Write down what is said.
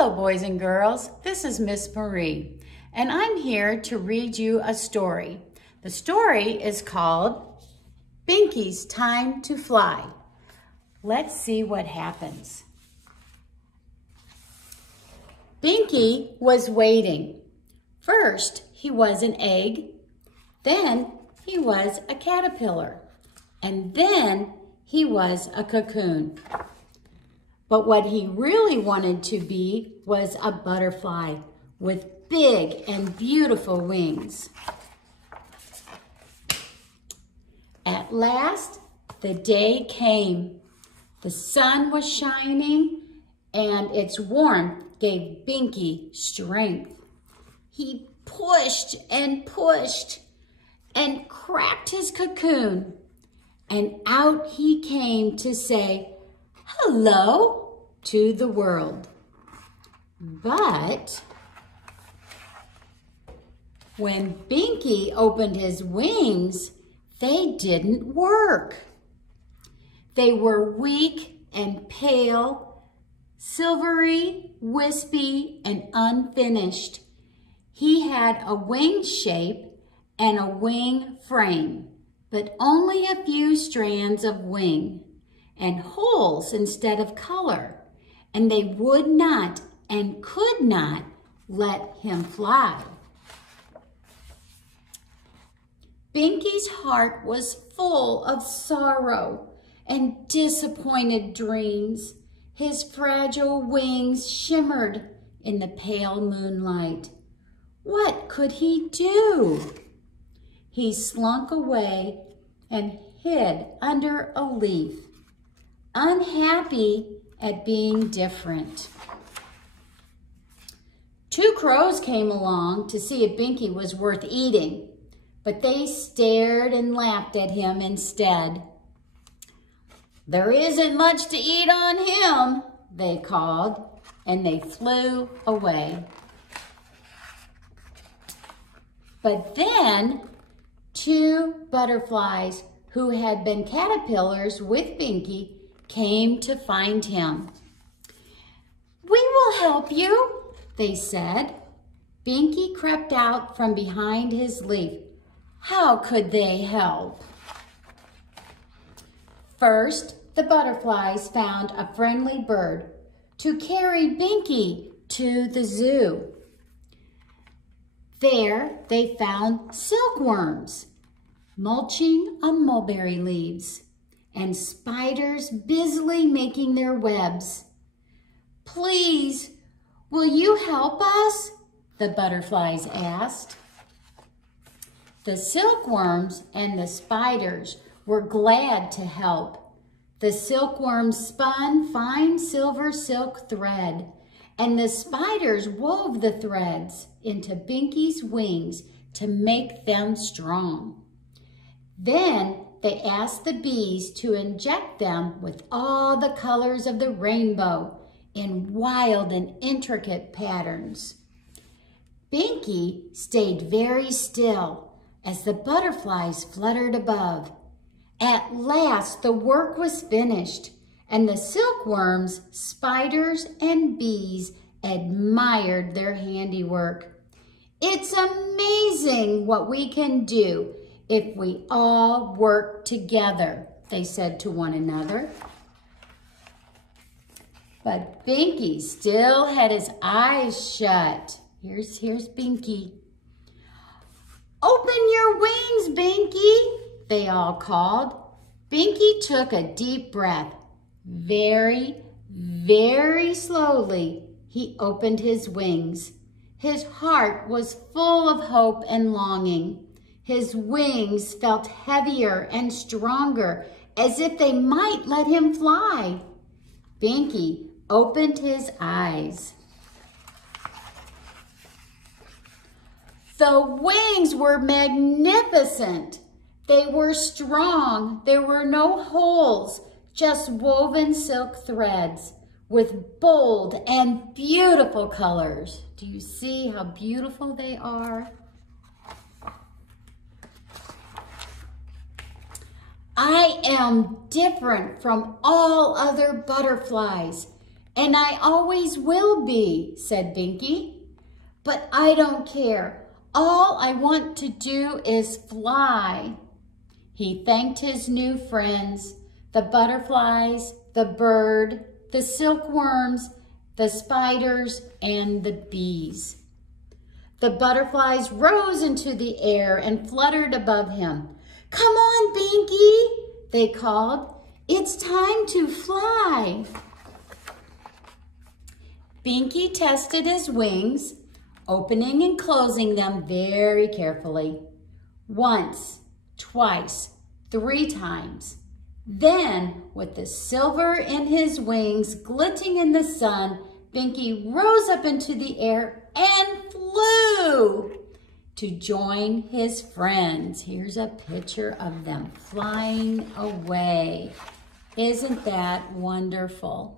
Hello, boys and girls. This is Miss Marie, and I'm here to read you a story. The story is called Binky's Time to Fly. Let's see what happens. Binky was waiting. First, he was an egg, then he was a caterpillar, and then he was a cocoon. But what he really wanted to be was a butterfly with big and beautiful wings. At last, the day came. The sun was shining, and its warmth gave Binky strength. He pushed and cracked his cocoon, and out he came to say hello to the world. But when Binky opened his wings, they didn't work. They were weak and pale, silvery, wispy, and unfinished. He had a wing shape and a wing frame, but only a few strands of wing and holes instead of color, and they would not and could not let him fly. Binky's heart was full of sorrow and disappointed dreams. His fragile wings shimmered in the pale moonlight. What could he do? He slunk away and hid under a leaf, unhappy at being different. Two crows came along to see if Binky was worth eating, but they stared and laughed at him instead. "There isn't much to eat on him," they called, and they flew away. But then two butterflies who had been caterpillars with Binky came to find him. "We will help you," they said. Binky crept out from behind his leaf. How could they help? First, the butterflies found a friendly bird to carry Binky to the zoo. There, they found silkworms mulching on mulberry leaves and spiders busily making their webs. "Please, will you help us?" the butterflies asked. The silkworms and the spiders were glad to help. The silkworms spun fine silver silk thread, and the spiders wove the threads into Binky's wings to make them strong. Then they asked the bees to inject them with all the colors of the rainbow in wild and intricate patterns. Binky stayed very still as the butterflies fluttered above. At last the work was finished, and the silkworms, spiders, and bees admired their handiwork. "It's amazing what we can do if we all work together," they said to one another. But Binky still had his eyes shut. Here's Binky. "Open your wings, Binky," they all called. Binky took a deep breath. Very, very slowly, he opened his wings. His heart was full of hope and longing. His wings felt heavier and stronger, as if they might let him fly. Binky opened his eyes. The wings were magnificent. They were strong. There were no holes, just woven silk threads with bold and beautiful colors. Do you see how beautiful they are? I am different from all other butterflies, And I always will be, said Binky. But I don't care. All I want to do is fly. He thanked his new friends, the butterflies, the bird, the silkworms, the spiders, and the bees. The butterflies rose into the air and fluttered above him. Come on, Binky, they called. It's time to fly. Binky tested his wings, opening and closing them very carefully. Once, twice, 3 times. Then, with the silver in his wings glittering in the sun, Binky rose up into the air and flew to join his friends. Here's a picture of them flying away. Isn't that wonderful?